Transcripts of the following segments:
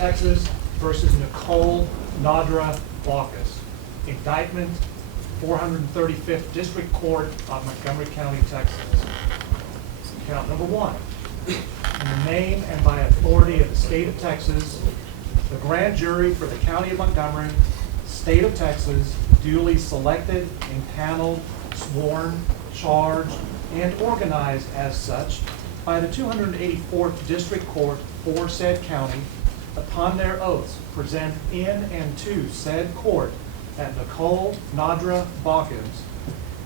Texas versus Nichole Backus. Indictment, 435th District Court of Montgomery County, Texas. Count number one. In the name and by authority of the state of Texas, the grand jury for the county of Montgomery, state of Texas, duly selected, impaneled, sworn, charged, and organized as such by the 284th District Court for said county, upon their oaths, present in and to said court that Nichole Backus,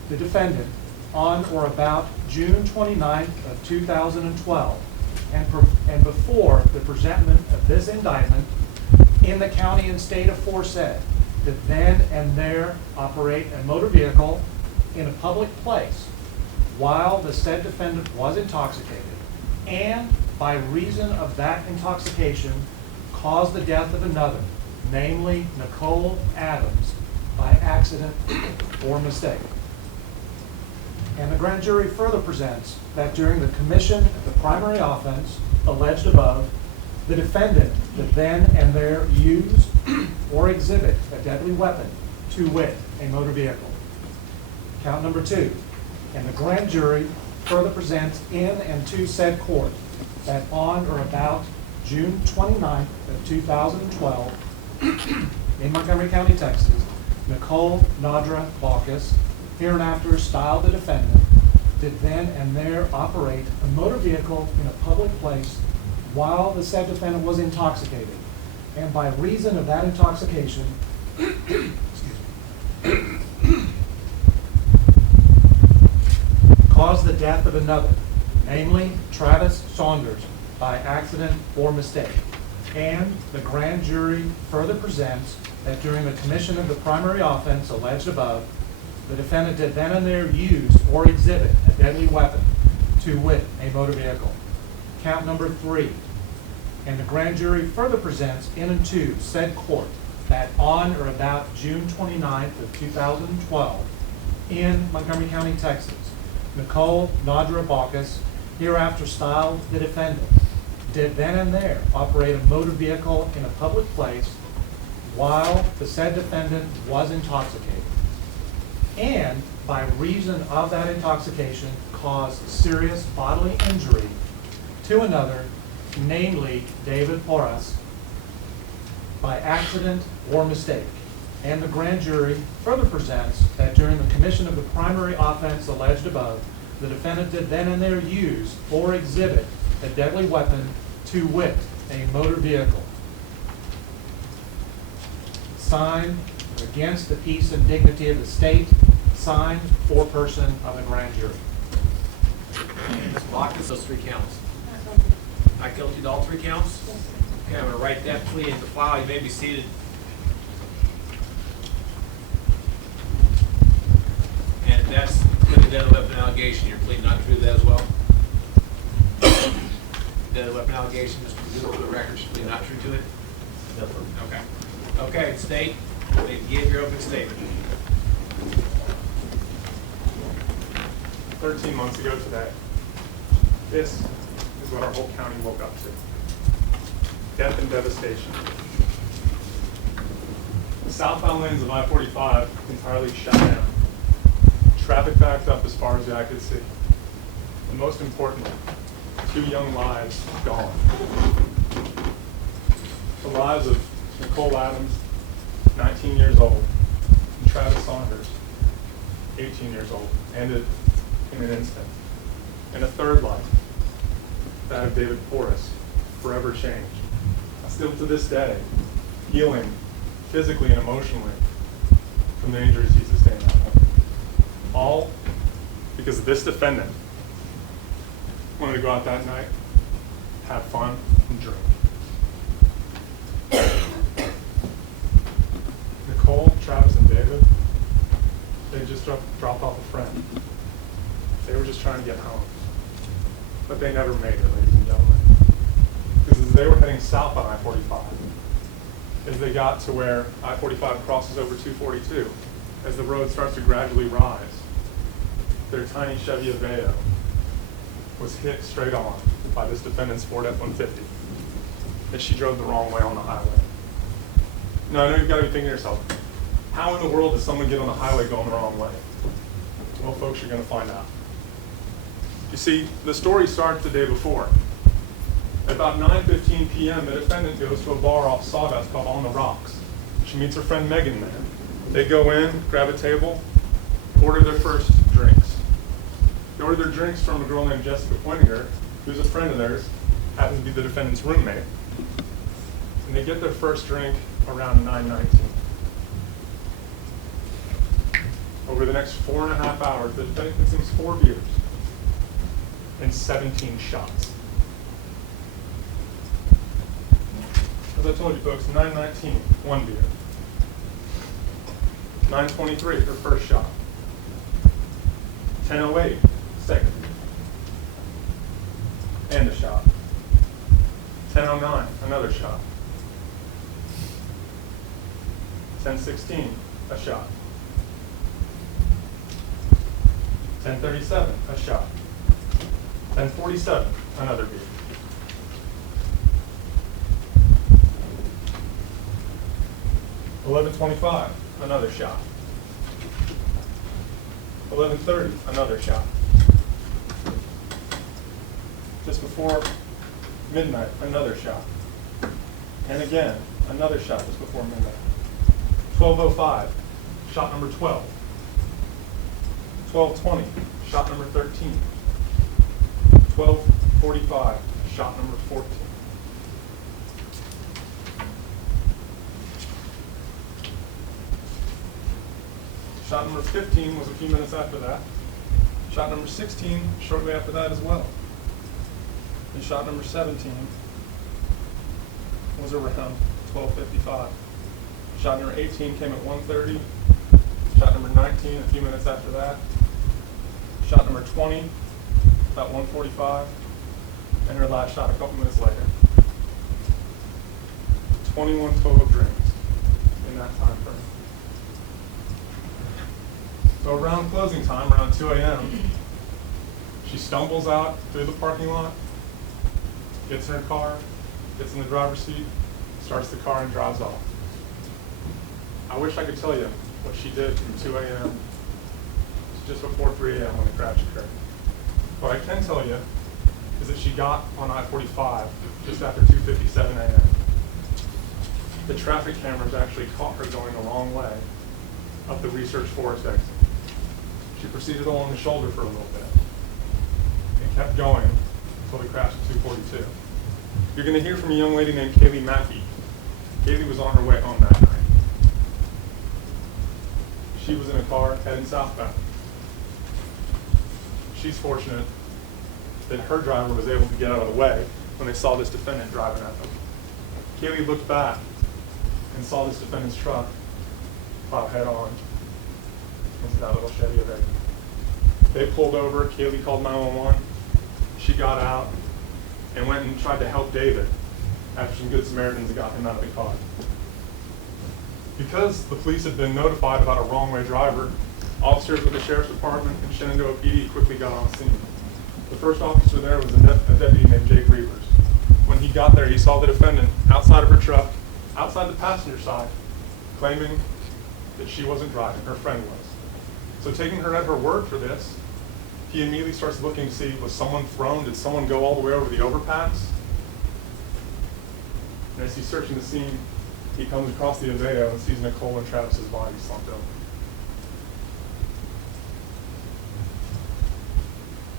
the defendant, on or about June 29th of 2012, and before the presentment of this indictment in the county and state aforesaid, did then and there operate a motor vehicle in a public place while the said defendant was intoxicated, and by reason of that intoxication caused the death of another, namely Nicole Adams, by accident or mistake. And the grand jury further presents that during the commission of the primary offense alleged above, the defendant did then and there use or exhibit a deadly weapon, to wit, a motor vehicle. Count number two. And the grand jury further presents in and to said court that on or about June 29th of 2012, in Montgomery County, Texas, Nichole Backus, hereinafter styled the defendant, did then and there operate a motor vehicle in a public place while the said defendant was intoxicated, and by reason of that intoxication, caused the death of another, namely Travis Saunders, by accident or mistake. And the grand jury further presents that during the commission of the primary offense alleged above, the defendant did then and there use or exhibit a deadly weapon, to wit, a motor vehicle. Count number three. And the grand jury further presents in and to said court that on or about June 29th of 2012, in Montgomery County, Texas, Nichole Backus, hereafter styled the defendant, did then and there operate a motor vehicle in a public place while the said defendant was intoxicated, and by reason of that intoxication caused serious bodily injury to another, namely David Porras, by accident or mistake. And the grand jury further presents that during the commission of the primary offense alleged above, the defendant did then and there use or exhibit a deadly weapon, to wit, a motor vehicle. Signed, against the peace and dignity of the state, signed, foreperson of the grand jury. Ms. Baukus, those three counts. Not guilty to all three counts? Okay, I'm going to write that plea into file. You may be seated. And that's the deadly weapon allegation. You're pleading not true to that as well? Deadly weapon allegation, just for the record, you plead not true to it? No, sir. Okay. Okay, state, give your open statement. 13 months ago today, this is what our whole county woke up to. Death and devastation. The southbound lanes of I-45 entirely shut down. Traffic backed up as far as the eye could see. And most importantly, 2 young lives gone. The lives of Nicole Adams, 19 years old, and Travis Saunders, 18 years old, ended in an instant. And a third life, that of David Porras, forever changed. Still to this day, healing physically and emotionally from the injuries he sustained that night. All because this defendant wanted to go out that night, have fun, and drink. Nicole, Travis, and David, they just dropped off a friend. They were just trying to get home. But they never made it, ladies and gentlemen. Because as they were heading south on I-45, as they got to where I-45 crosses over 242, as the road starts to gradually rise, their tiny Chevy Aveo was hit straight on by this defendant's Ford F-150. that she drove the wrong way on the highway. Now, I know you've got to be thinking to yourself, how in the world does someone get on the highway going the wrong way? Well, folks, you're going to find out. You see, the story starts the day before. At about 9:15 p.m., the defendant goes to a bar off Sawdust called On the Rocks. She meets her friend Megan there. They go in, grab a table, order their first drinks. They order their drinks from a girl named Jessica Pointinger, who's a friend of theirs, happens to be the defendant's roommate. And they get their first drink around 9:19. Over the next 4.5 hours, the defendant consumes 4 beers and 17 shots. As I told you folks, 9:19, 1 beer. 9:23, her first shot. 10:08, second beer. And a shot. 10:09, another shot. 10:16, a shot. 10:37, a shot. 10:47, another beer. 11:25, another shot. 11:30, another shot. Just before midnight, another shot. And again, another shot just before midnight. 12:05, shot number 12. 12:20, shot number 13. 12:45, shot number 14. Shot number 15 was a few minutes after that. Shot number 16 shortly after that as well. And shot number 17 was around 12:55. Shot number 18 came at 1:30. Shot number 19 a few minutes after that. Shot number 20 about 1:45. And her last shot a couple minutes later. 21 total drinks in that time frame. So around closing time, around 2 a.m., she stumbles out through the parking lot, gets in her car, gets in the driver's seat, starts the car and drives off. I wish I could tell you what she did from 2 a.m. to just before 3 a.m. when the crash occurred. What I can tell you is that she got on I-45 just after 2:57 a.m. The traffic cameras actually caught her going the wrong way up the Research Forest exit. She proceeded along the shoulder for a little bit and kept going until the crash at 2:42. You're going to hear from a young lady named Kaylee Mackey. Kaylee was on her way home that night. She was in a car heading southbound. She's fortunate that her driver was able to get out of the way when they saw this defendant driving at them. Kaylee looked back and saw this defendant's truck plow head on into that little Chevy of theirs. They pulled over, Kaylee called 911. She got out and went and tried to help David after some good Samaritans had got him out of the car. Because the police had been notified about a wrong-way driver, officers with the Sheriff's Department and Shenandoah PD quickly got on scene. The first officer there was a deputy named Jake Reavers. When he got there, he saw the defendant outside of her truck, outside the passenger side, claiming that she wasn't driving, her friend was. So taking her at her word for this, he immediately starts looking to see, was someone thrown? Did someone go all the way over the overpass? And as he's searching the scene, he comes across the Aveo and sees Nichole and Travis's bodies slumped over.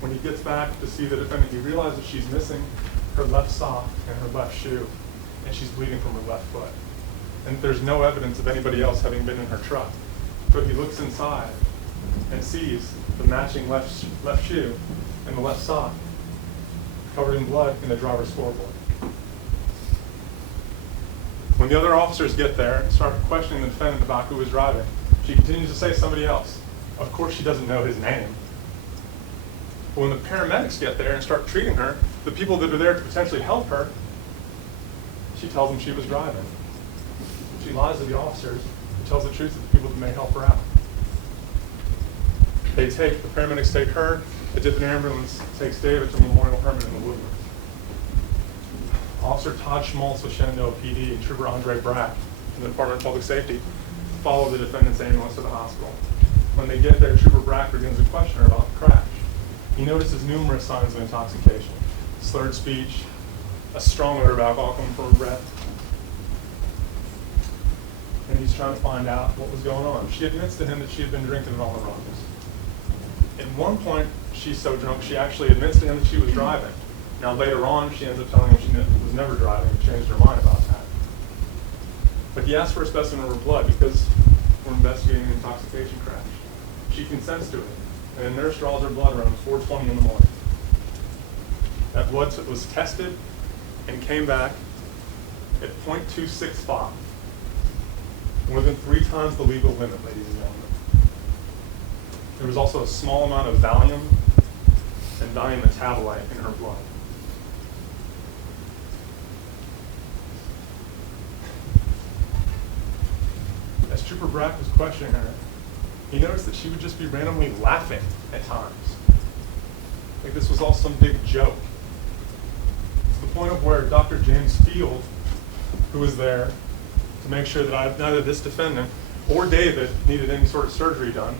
When he gets back to see the defendant, he realizes she's missing her left sock and her left shoe, and she's bleeding from her left foot. And there's no evidence of anybody else having been in her truck. So he looks inside and sees the matching left shoe and the left sock covered in blood in the driver's scoreboard. When the other officers get there and start questioning the defendant about who was driving, she continues to say somebody else. Of course she doesn't know his name. But when the paramedics get there and start treating her, the people that are there to potentially help her, she tells them she was driving. She lies to the officers and tells the truth to the people that may help her out. The paramedics take her, a different ambulance takes David to Memorial Hermann in the Woodlands. Officer Todd Schmaltz with Shenandoah PD and Trooper Andre Brack from the Department of Public Safety follow the defendant's ambulance to the hospital. When they get there, Trooper Brack begins to question her about the crash. He notices numerous signs of intoxication: slurred speech, a strong odor of alcohol coming from her breath. And he's trying to find out what was going on. She admits to him that she had been drinking it on the rocks. At one point, she's so drunk, she actually admits to him that she was driving. Now later on, she ends up telling him she was never driving and changed her mind about that. But he asked for a specimen of her blood because we're investigating an intoxication crash. She consents to it, and a nurse draws her blood around 4:20 in the morning. That blood was tested and came back at .265, more than 3 times the legal limit, ladies and gentlemen. There was also a small amount of Valium and dimetabolite in her blood. As Trooper Brack was questioning her, he noticed that she would just be randomly laughing at times. Like this was all some big joke. To the point of where Dr. James Field, who was there to make sure that neither this defendant or David needed any sort of surgery done,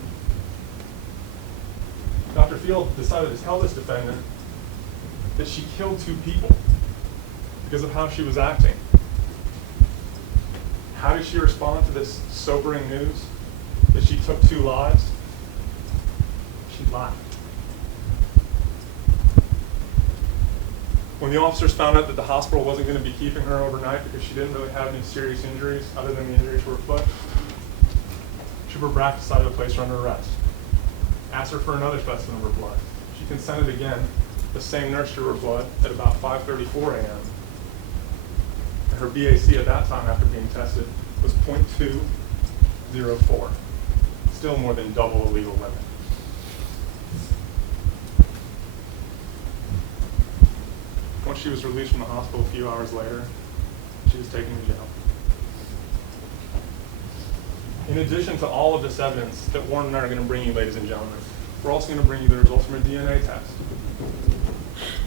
Dr. Field decided to tell this defendant that she killed 2 people because of how she was acting. How did she respond to this sobering news that she took 2 lives? She laughed. When the officers found out that the hospital wasn't going to be keeping her overnight because she didn't really have any serious injuries other than the injury to her foot, Trooper Brack decided to place her under arrest. Asked her for another specimen of her blood. She consented again. The same nurse drew her blood at about 5:34 a.m. And her BAC at that time, after being tested, was .204. Still more than double the legal limit. Once she was released from the hospital a few hours later, she was taken to jail. In addition to all of this evidence that Warren and I are going to bring you, ladies and gentlemen, we're also going to bring you the results from a DNA test.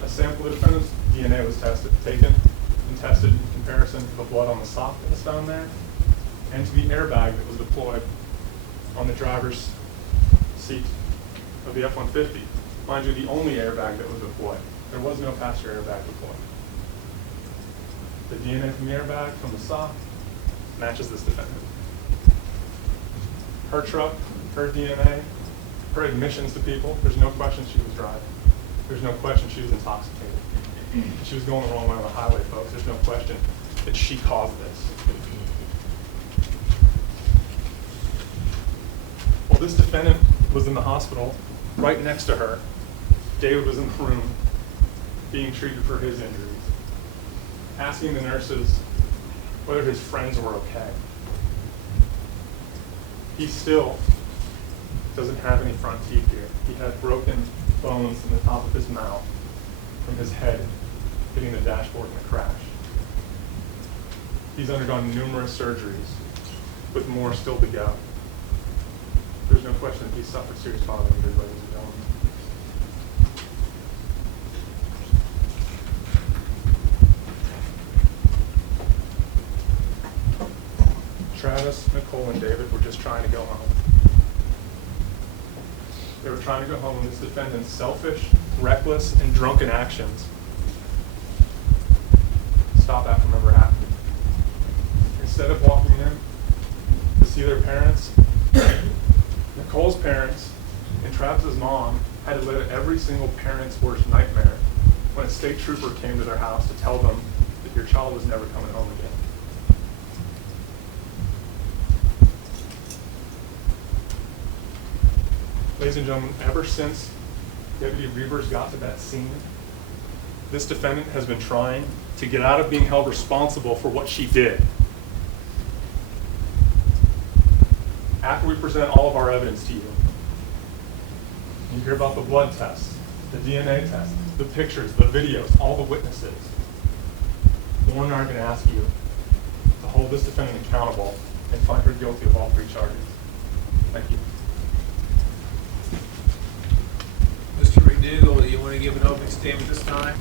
A sample of the defendant's DNA was taken and tested in comparison to the blood on the sock that was found there and to the airbag that was deployed on the driver's seat of the F-150. Mind you, the only airbag that was deployed. There was no passenger airbag deployed. The DNA from the airbag, from the sock, matches this defendant. Her truck, her DNA, her admissions to people, there's no question she was driving. There's no question she was intoxicated. She was going the wrong way on the highway, folks. There's no question that she caused this. While this defendant was in the hospital, right next to her, David was in the room being treated for his injuries, asking the nurses whether his friends were okay. He still doesn't have any front teeth here. He had broken bones in the top of his mouth from his head hitting the dashboard in the crash. He's undergone numerous surgeries, with more still to go. There's no question that he suffered serious bodily injury, ladies and gentlemen. Travis, Nichole, and David were just trying to go home. They were trying to go home, and this defendant's selfish, reckless, and drunken actions stop that from ever happening. Instead of walking in to see their parents, Nichole's parents and Travis's mom had to live every single parent's worst nightmare when a state trooper came to their house to tell them that your child was never coming home again. Ladies and gentlemen, ever since Deputy Reavers got to that scene, this defendant has been trying to get out of being held responsible for what she did. After we present all of our evidence to you, you hear about the blood tests, the DNA tests, the pictures, the videos, all the witnesses. Warren and I are going to ask you to hold this defendant accountable and find her guilty of all 3 charges. Thank you. Mr. McDougall, do you want to give an opening statement this time?